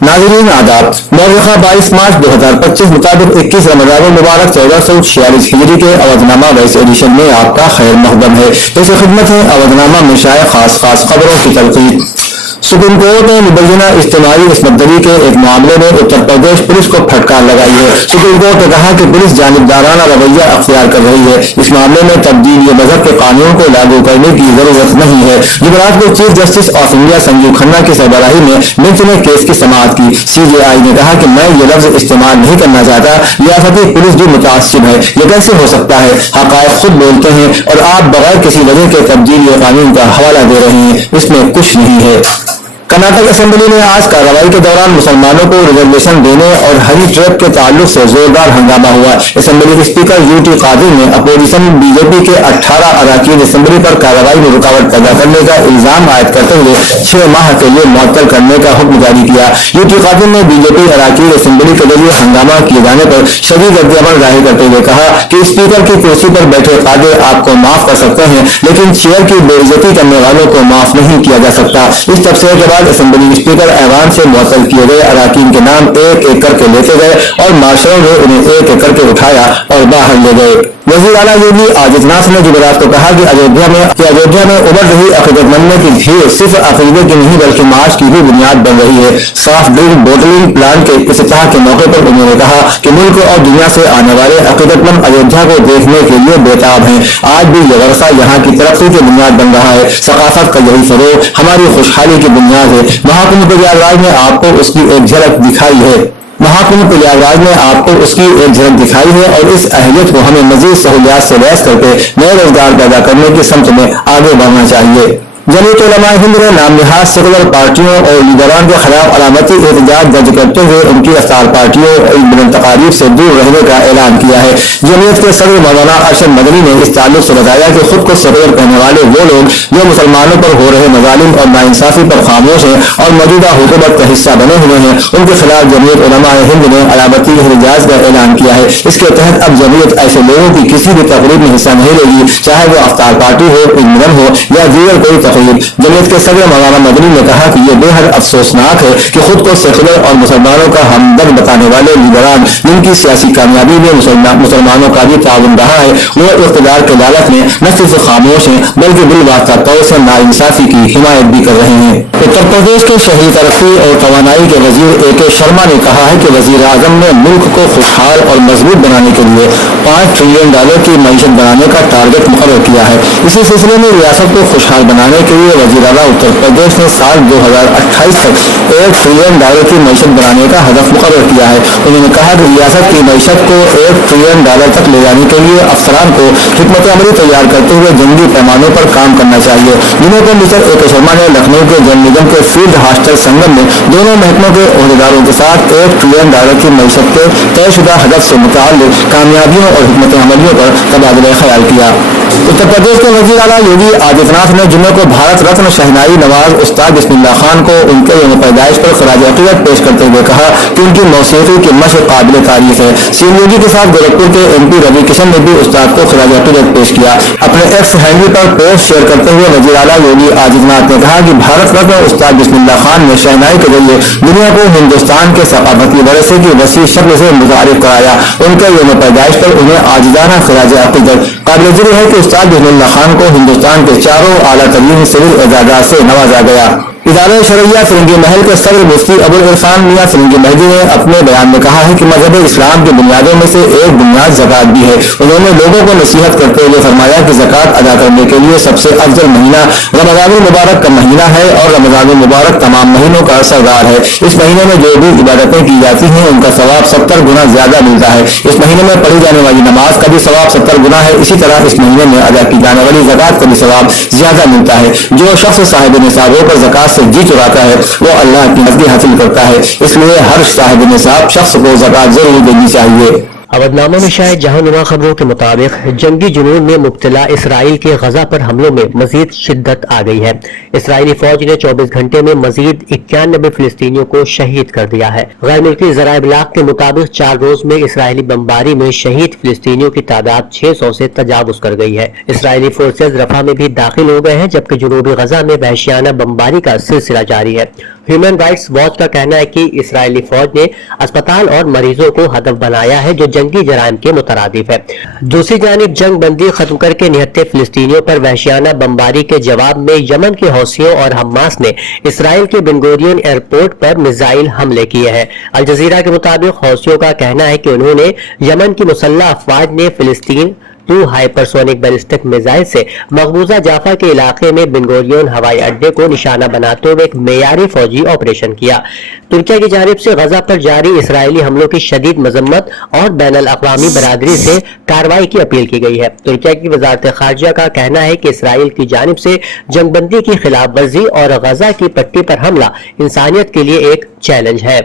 नाज़रीन आदाब, मौजूदा 22 मार्च 2025 मुताबिक 21 रमज़ान मुबारक 1446 हिजरी के अवधनामा वॉइस एडिशन में आपका खैर मक़दम है। इस खिदमत है अवधनामा में शाये खास खबरों की तलक़ीन। सुप्रीम कोर्ट ने मुबैना इज्तिमाई इस्मतदरी के एक मामले में उत्तर प्रदेश पुलिस को फटकार लगाई है। सुप्रीम कोर्ट ने कहा कि पुलिस जानिबदाराना रवैया अख्तियार कर रही है। इस मामले में तब्दीली मजहब के कानून को लागू करने की जरूरत नहीं है। जुमेरात को chief justice of India Sanjeev Khanna की सरबराही में बेंच ने केस की समाअत की। CJI ने कहा कि मैं ये लफ्ज इस्तेमाल नहीं करना चाहता, रियासती पुलिस भी मुतासिब है, ये कैसे हो सकता है? हक़ाइक़ खुद बोलते हैं और आप बगैर किसी वजह के तब्दीली कानून का हवाला दे रहे हैं, इसमें कुछ नहीं है। कर्नाटक असेंबली में आज कार्रवाई के दौरान मुसलमानों को रिजर्वेशन देने और हरी ट्रैप के ताल्लुक से जोरदार हंगामा हुआ। असेंबली स्पीकर UT कादिर ने अपोजिशन BJP के 18 अरकान असेंबली पर कार्रवाई में रुकावट पैदा करने का इल्जाम आयद करते हुए 6 माह के लिए मुअत्तल करने का हुक्म जारी किया। UT कादिर ने BJP अरकान असेंबली के जरिए हंगामा किए जाने पर शदीद रद्द-ए-अमल जाहिर करते हुए कहा कि स्पीकर की कुर्सी पर बैठे कादिर आपको माफ कर सकते हैं, लेकिन चेयर की बेइज्जती करने वालों को माफ नहीं किया जा सकता। इस तबसरे के बाद असेंबली स्पीकर ऐवान से मुअत्तल किए गए अरकान के नाम एक एक करके लेते गए और मार्शलों ने उन्हें एक एक करके उठाया और बाहर ले गए। वज़ीर आला योगी आदित्यनाथ ने जुमेरात को कहा कि अयोध्या में उमड़ रही अक़ीदतमंदों की भीड़ सिर्फ अक़ीदे की नहीं बल्कि मार्च की भी बुनियाद बन रही है। सॉफ्ट ड्रिंक बोटलिंग प्लांट के इफ्तिताह के मौके पर उन्होंने कहा कि मुल्क और दुनिया से आने वाले अक़ीदतमंद अयोध्या को देखने के लिए बेताब हैं। आज भी ये वर्षा यहाँ की तरक्की की बुनियाद बन रहा है। सकाफत का यही फरोग हमारी खुशहाली की बुनियाद है। महाकुंभ प्रयागराज ने आपको उसकी एक झलक दिखाई है। महाकुंभ प्रयागराज ने आपको उसकी एक झलक दिखाई है और इस अहलियत को हमें मजीद सहूलियात से लैस करके नए रोजगार पैदा करने की समत में आगे बढ़ना चाहिए। जमीयत उलमा हिंद ने नाम निहाज सेकुलर पार्टियों और लीडरान के खिलाफ अलामती एहतजाज दर्ज करते हुए उनकी अफ्तार पार्टियों और बुलंद तकारीब से दूर रहने का ऐलान किया है। जमीयत के सदर मौलाना अरशद मदनी ने इस ताल्लुक से बताया कि खुद को सेकुलर कहने वाले वो लोग जो मुसलमानों पर हो रहे मजालिम और नाइंसाफी पर खामोश हैं और मौजूदा हुकूमत का हिस्सा बने हुए हैं, उनके खिलाफ जमीयत उलमा हिंद ने अलामती एहतजाज का ऐलान किया है। इसके तहत अब जमीयत ऐसे लोगों की किसी भी तकरीब में हिस्सा नहीं लेगी, चाहे वो अफ्तार पार्टी हो, इमरन हो या दीगर कोई। जमीयत के सदर मौलाना मदनी ने कहा कि यह बेहद अफसोसनाक है कि खुद को सेकुलर और मुसलमानों का हमदर्द बताने वाले लीडरान जिनकी सियासी कामयाबी में मुसलमानों का भी ताउन रहा है, वो इक़्तिदार के लालच में न सिर्फ खामोश हैं बल्कि बिलवास्ता तौर से नाइंसाफी की हिमायत भी कर रहे हैं। उत्तर प्रदेश के शहरी तरक्की और तवानाई के वजीर AK शर्मा ने कहा है कि वजीर आजम ने मुल्क को खुशहाल और मजबूत बनाने के लिए $5 ट्रिलियन की मईशत बनाने का टारगेट मुकर्रर किया है। इसी सिलसिले में रियासत को खुशहाल बनाने के लिए वज़ीर आला उत्तर प्रदेश ने साल 2028 तक $1 ट्रिलियन की मईशत बनाने का हदफ मुकर्रर किया है। उन्होंने कहा कि रियासत की मईशत को $1 ट्रिलियन तक ले जाने के लिए अफसरान को हिकमत अमली तैयार करते हुए जंगी पैमानों पर काम करना चाहिए। जिन्हों को मिस्टर AK शर्मा ने लखनऊ के जल निगम के फील्ड हॉस्टल संगम में दोनों महकमों के अहदेदारों के साथ $1 ट्रिलियन की मईशत के तयशुदा हदफ से मुताल्लिक कामयाबियों और हिकमत अमलियों पर तबादला ख्याल किया। उत्तर प्रदेश के वज़ीर आला योगी आदित्यनाथ ने जुम्मे को भारत रत्न शहनाई नवाज उस्ताद बिस्मिल्लाह खान को उनके यौम पैदाइश पर खराज अक़ीदत पेश करते हुए कहा कि उनकी मौसीकी की मशक़ काबिल तारीफ है। CM योगी के साथ गोरखपुर के MP रवि किशन ने भी उस्ताद को खराज अक़ीदत पेश किया। अपने X हैंडल पर पोस्ट शेयर करते हुए वज़ीर आला योगी आदित्यनाथ ने कहा कि भारत रत्न उस्ताद बिस्मिल्लाह खान ने शहनाई के जरिए दुनिया को हिंदुस्तान के सकाफती वरसे की वसी शक्ल से मुतारिफ कराया। उनके यौम पैदाइश पर उन्हें आजिज़ाना खराज अक़ीदत काबिल ज़िक्र है कि उस्ताद बिस्मिल्लाह खान को हिंदुस्तान के चारों आला तरीन सिविल एजाज़ात से नवाजा गया। इदारे शरिया फिरंगी महल के सदर मुफ्ती अबुल इरफान मियां फिरंगी महदी ने अपने बयान में कहा है कि मजहब इस्लाम की बुनियादों में से एक बुनियाद ज़कात भी है। उन्होंने लोगों को नसीहत करते हुए फरमाया कि ज़कात अदा करने के लिए सबसे अफजल महीना रमज़ानुल मुबारक का महीना है और रमज़ानुल मुबारक तमाम महीनों का सरदार है। इस महीने में जो भी इबादतें की जाती हैं उनका सवाब 70 गुना ज्यादा मिलता है। इस महीने में पढ़ी जाने वाली नमाज का भी सवाब 70 गुना है। इसी तरह इस महीने में अदा की जाने वाली ज़कात का भी सवाब ज्यादा मिलता है। जो शख्स साहिब निसाब होकर ज़कात से जी चुराता है वो अल्लाह की नज़र हासिल करता है। इसलिए हर साहिब निसाब शख्स को ज़कात जरूर देनी चाहिए। अवधनामा में शायद जहांनुमा खबरों के मुताबिक जंगी जुनून में मुब्तला इसराइल के गजा पर हमलों में मजीद शिद्दत आ गई है। इसराइली फौज ने 24 घंटे में मजीद 91 फिलिस्तीनियों को शहीद कर दिया है। गैर मुल्की ज़राए इबलाग के मुताबिक 4 रोज में इसराइली बमबारी में शहीद फिलिस्तीनियों की तादाद 600 से तजावुज कर गई है। इसराइली फोर्सेज रफा में भी दाखिल हो गए हैं, जबकि जनूबी गजा में वहशियाना बमबारी का सिलसिला जारी है। ह्यूमन राइट्स वॉच का कहना है कि इसराइली फौज ने अस्पताल और मरीजों को हदफ बनाया है, जो जंगी जराइम के मुतरादिफ है। दूसरी जानिब जंग बंदी खत्म करके निहत्ते फिलिस्तीनियों पर वहशियाना बमबारी के जवाब में यमन के हौसियों और हमास ने इसराइल के बेन गुरियन एयरपोर्ट पर मिसाइल हमले किए हैं। अल जजीरा के मुताबिक हौसियों का कहना है कि उन्होंने यमन की मुसल्लह अफवाज ने फिलिस्तीन 2 हाइपरसोनिक बैलिस्टिक मिसाइल से मकबूजा जाफा के इलाके में बेन गुरियन हवाई अड्डे को निशाना बनाते हुए एक मेयारी फौजी ऑपरेशन किया। तुर्किया की जानिब से गजा पर जारी इसराइली हमलों की शदीद मजम्मत और बैनुल अक़वामी बरादरी से कार्रवाई की अपील की गई है। तुर्किया की वजारत खारजा का कहना है कि इसराइल की जानिब से जंगबंदी की खिलाफ वर्जी और गजा की पट्टी पर हमला इंसानियत के लिए एक चैलेंज है।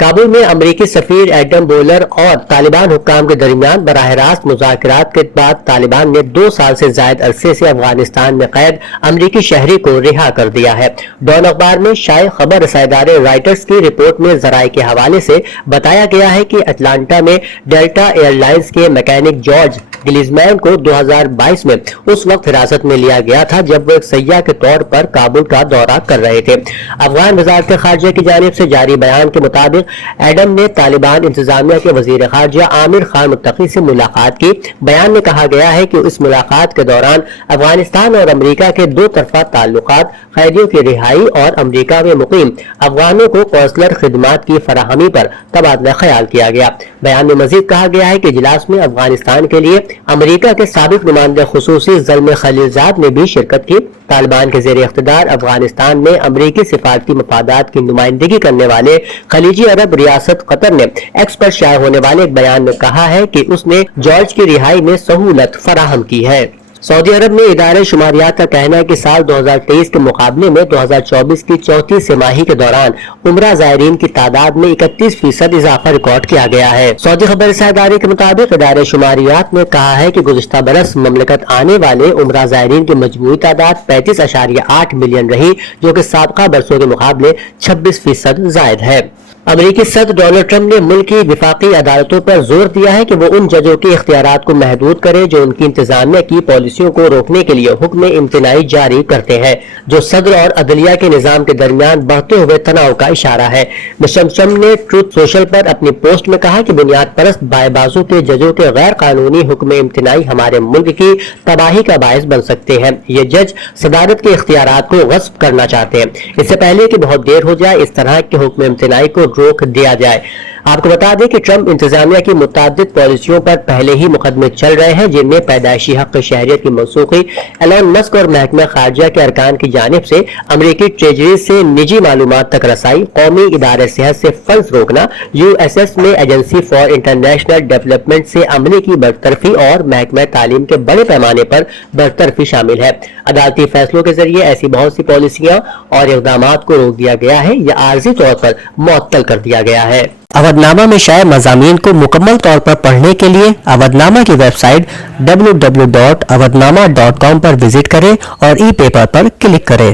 काबुल में अमरीकी सफीर एडम बोलर और तालिबान हुक्काम के दरमियान बराह रास्त मुज़ाकरात के बाद तालिबान ने 2 साल से जायद अरसे से अफगानिस्तान में कैद अमरीकी शहरी को रिहा कर दिया है। डॉन अखबार में शाये खबर रसाई इदारे रॉयटर्स की रिपोर्ट में जराये के हवाले से बताया गया है कि अटलांटा में डेल्टा एयरलाइंस के मैकेनिक जॉर्ज गिलिजमैन को 2022 में उस वक्त हिरासत में लिया गया था जब वो एक सैयाह के तौर पर काबुल का दौरा कर रहे थे। अफगान वजारत खारजा की जानिब से जारी बयान के मुताबिक एडम ने तालिबान इंतजामिया के वजीर खारजा आमिर खान मुत्तकी से मुलाकात की। बयान में कहा गया है कि इस मुलाकात के दौरान अफगानिस्तान और अमरीका के 2 तरफा ताल्लुकात, कैदियों की रिहाई और अमरीका में मुकीम अफगानों को कौंसलर खिदमात की फराहमी पर तबादला ख्याल किया गया। बयान में मजीद कहा गया है कि इजलास में अफगानिस्तान के लिए अमरीका के साबिक नुमाइंदा खुसूसी ज़ल्म खलीलजाद ने भी शिरकत की। तालिबान के ज़ेरे इख्तिदार अफगानिस्तान में अमरीकी सिफारती मफादात की नुमाइंदगी करने वाले खलीजी अरब रियासत कतर ने एक्स पर शाया होने वाले एक बयान में कहा है कि उसने जॉर्ज की रिहाई में सहूलत फराहम की है। सऊदी अरब में इदारे शुमारियात का कहना है कि साल 2023 के मुकाबले में 2024 की चौथी तिमाही के दौरान उम्रा ज़ायरीन की तादाद में 31% इजाफा रिकॉर्ड किया गया है। सऊदी खबर इदारे के मुताबिक इदारे शुमारियात ने कहा है कि गुज़िश्ता बरस ममलकत आने वाले उम्रा ज़ायरीन की मजमूई तादाद 35.8 मिलियन रही, जो कि साबका बरसों के मुकाबले 26% जायद है। अमरीकी सदर डोनाल्ड ट्रंप ने मुल्क की विफाकी अदालतों पर जोर दिया है कि वो उन जजों के इख्तियारात को महदूद करे जो उनकी इंतजामिया की पॉलिसियों को रोकने के लिए हुक्म इम्तनाई जारी करते हैं, जो सदर और अदलिया के निजाम के दरमियान बढ़ते हुए तनाव का इशारा है। मिस्टर ट्रंप ने ट्रूथ सोशल पर अपनी पोस्ट में कहा कि बुनियाद परस्त बाएबाजों के जजों के गैर कानूनी हुक्म इम्तनाई हमारे मुल्क की तबाही का बायस बन सकते हैं। ये जज सदारत के इख्तियारात को गस्ब करना चाहते हैं। इससे पहले कि बहुत देर हो जाए, इस तरह के हुक्म इम्तनाई को रोक दिया जाए। आपको बता दें कि ट्रंप इंतजामिया की मुतादिद पॉलिसियों पर पहले ही मुकदमे चल रहे हैं, जिनमें पैदाइशी हक शहरियत की मनसूखी, एलन मस्क और महकमा खारजा के अरकान की जानिब से अमरीकी ट्रेजरी से निजी मालूमात तक रसाई, कौमी इदारे सेहत से फंड्स रोकना, यूएसएस में एजेंसी फॉर इंटरनेशनल डेवलपमेंट से अमले की बरतरफी और महकमा तालीम के बड़े पैमाने पर बरतरफी शामिल है। अदालती फैसलों के जरिए ऐसी बहुत सी पॉलिसियां और इक़दामात को रोक दिया गया है या आर्जी तौर पर मुअत्तल कर दिया गया है। अवधनामा में शाये मज़ामीन को मुकम्मल तौर पर पढ़ने के लिए अवधनामा की वेबसाइट www.awadhnama.com पर विजिट करें और ई पेपर पर क्लिक करें।